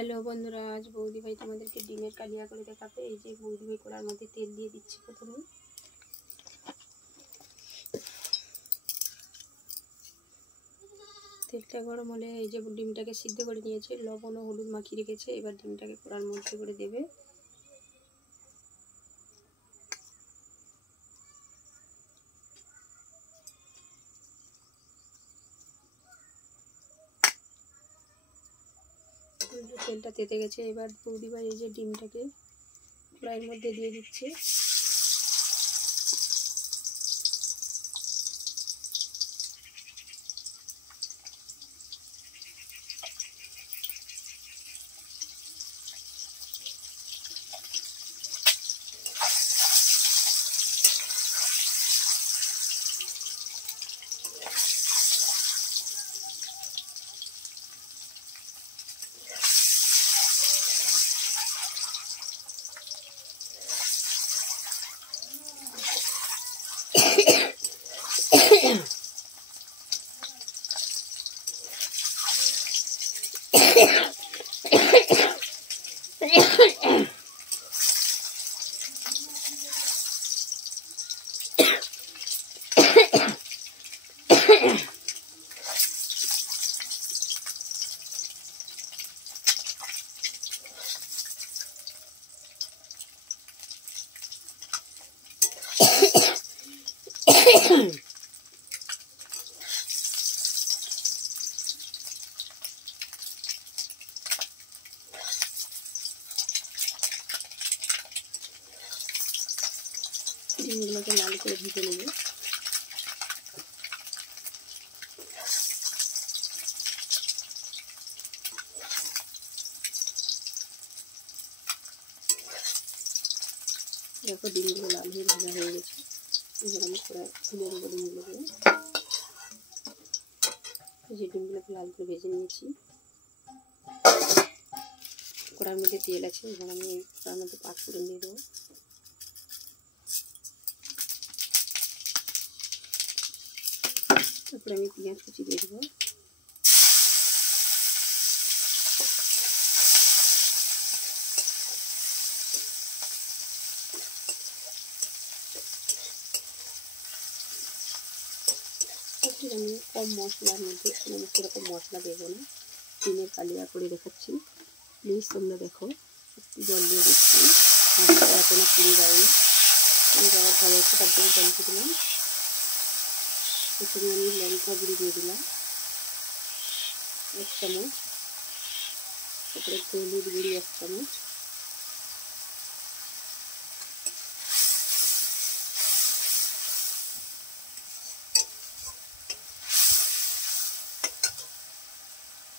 হ্যালো বন্ধুরা, আজ বৌদি ভাই তোমাদেরকে ডিমের কালিয়া করে দেখাবে। এই যে বৌদি ভাই কড়ার মধ্যে তেল দিয়ে দিচ্ছি। প্রথমে তেলটা গরম হলে এই যে ডিমটাকে সিদ্ধ করে নিয়েছে, লবণ ও হলুদ মাখিয়ে রেখেছে। এবার ডিমটাকে কড়ার মধ্যে করে দেবে। তেলটা তেতে গেছে। এবার বৌদি ভাই এই যে ডিমটাকে কড়াইয়ের মধ্যে দিয়ে দিচ্ছে। ডিমগুলোকে লাল করে ভেজে নেবে। দেখো ডিমগুলো লাল হয়ে ভাজা হয়ে গেছে। এবার আমি কড়াই তুলে নেবো ডিমগুলোকে। এই যে ডিমগুলোকে লাল করে ভেজে নিয়েছি। কড়ার মধ্যে তেল আছে। এবার আমি কড়ার মধ্যে পাঁচফোড়ন দিয়ে দেবো। তারপরে আমি পেঁয়াজ কুচি দিয়ে দেবো। আমি কম মশলার মধ্যে কোনো সেরকম মশলা দেবো না। ডিমের কালিয়া করে দেখাচ্ছি, প্লিজ তোমরা দেখো। একটু জল দিয়ে দিচ্ছি, যাতে না পুড়ে যায়নি। পুড়ে যাওয়ার ভয় আছে, তার জন্য জল দিয়ে দিলাম। প্রথমে আমি লঙ্কা গুঁড়ি দিয়ে দিলাম 1 চামচ। তারপরে হলুদ গুঁড়ি 1 চামচ।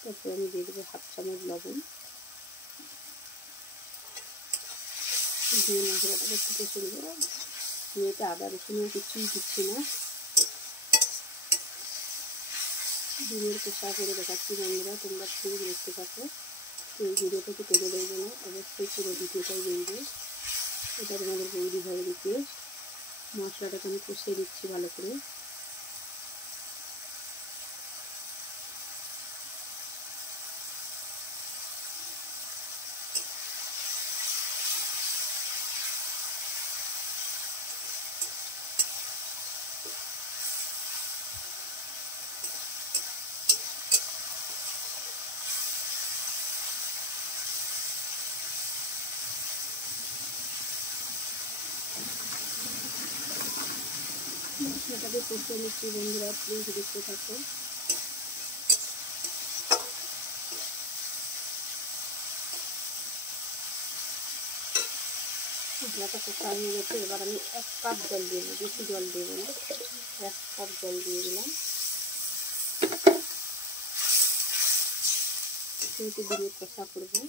তারপরে আমি দিয়ে দেবো 1/2 চামচ লবণ। দিয়ে মশলাটাকে একটু কষে নেব। আমি এতে আদা রসুনও কিছুই দিচ্ছি না। ডিমের কষা করে দেখাচ্ছি বন্ধুরা, তোমরা প্লিজ দেখতে থাকো। এই ভিডিওটাকে কেটে দেখবে না, অবশ্যই পুরো ভিডিওটাই দেখবে। এটা তোমাদের বৌদি ভাইয়ের রিকোয়েস্ট। মশলাটাকে আমি কষিয়ে দিচ্ছি ভালো করে। মশলাটাকে কষিয়ে নিচ্ছি বন্ধুরা, প্লিজ দেখতে থাকো। মশলাটা কষা হয়ে গেছে। এবার আমি 1 কাপ জল দিয়ে দেবো, বেশি জল দেবো না। 1 কাপ জল দিয়ে দিলাম। সেহেতু ডিমের কষা করবো।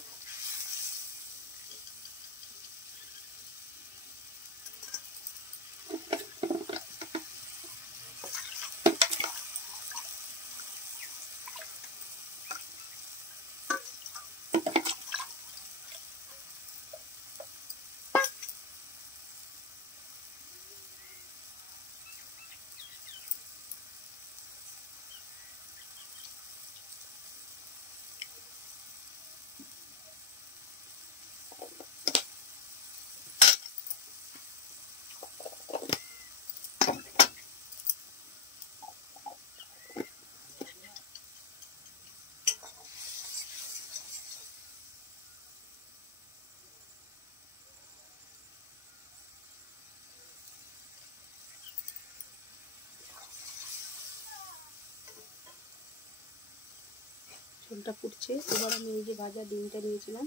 ঝোলটা ফুটছে। এবার আমি এই যে ভাজা ডিমটা নিয়েছিলাম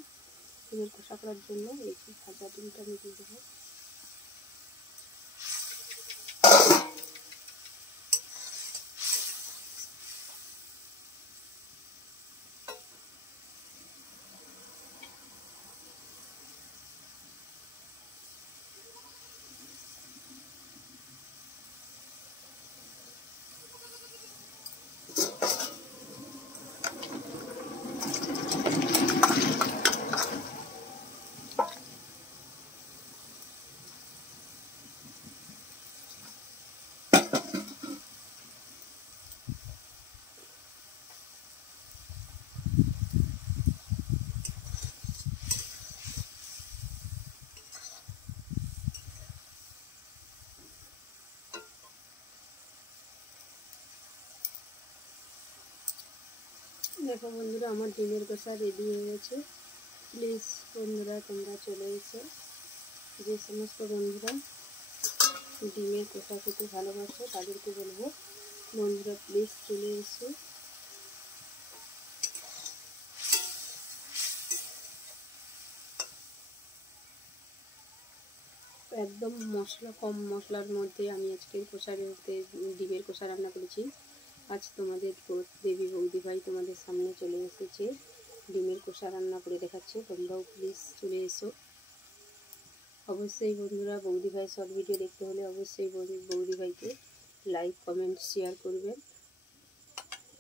ডিমের কষা করার জন্য, এই যে ভাজা ডিমটা আমি দিয়ে দেবো। দেখো বন্ধুরা, আমার ডিমের কষা রেডি হয়ে গেছে। প্লিজ বন্ধুরা তোমরা চলে এসো, যে সমস্ত বন্ধুরা ডিমের কষা খেতে ভালোবাসো তাদেরকে বলবো বন্ধুরা প্লিজ চলে এসো। একদম মশলা কম মশলার মধ্যে আমি আজকে ডিমের কষা রান্না করেছি। আজ তোমাদের দেবী বৌদি ভাই তোমাদের সামনে চলে এসেছে, ডিমের কষা রান্না করে দেখাচ্ছে। তোমরাও প্লিজ চলে এসো। অবশ্যই বন্ধুরা বৌদি ভাই শর্ট ভিডিও দেখতে হলে অবশ্যই বৌদি ভাইকে লাইক কমেন্ট শেয়ার করবেন,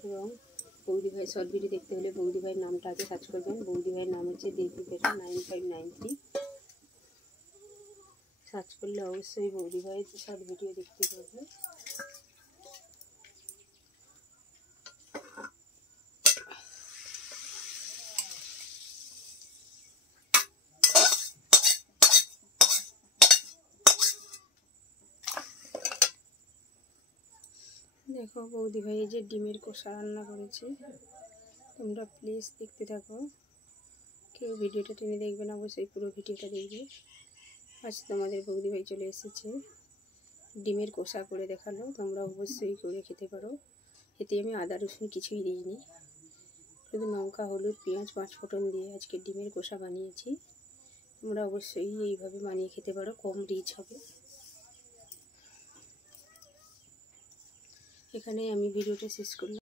এবং বৌদি ভাই শর্ট ভিডিও দেখতে হলে বৌদি ভাইয়ের নামটা আগে সার্চ করবেন। বৌদি ভাইয়ের নাম হচ্ছে দেবীপেটা 9593। সার্চ করলে অবশ্যই বৌদি ভাইয়ের শর্ট ভিডিও দেখতে পাবেন। দেখো বৌদি ভাই যে ডিমের কষা রান্না করেছে, তোমরা প্লিজ দেখতে থাকো। কেউ ভিডিওটা টেনে দেখবে না, অবশ্যই পুরো ভিডিওটা দেখবে। আজ তোমাদের বৌদি ভাই চলে এসেছে, ডিমের কষা করে দেখালো। তোমরা অবশ্যই করে খেতে পারো। এতে আমি আদা রসুন কিছুই দিইনি, শুধু লঙ্কা হলুদ পেঁয়াজ 5 ফোঁড়ন দিয়ে আজকে ডিমের কষা বানিয়েছি। তোমরা অবশ্যই এইভাবে বানিয়ে খেতে পারো, কম রিচ হবে। এখানে আমি ভিডিওটা শেষ করলাম।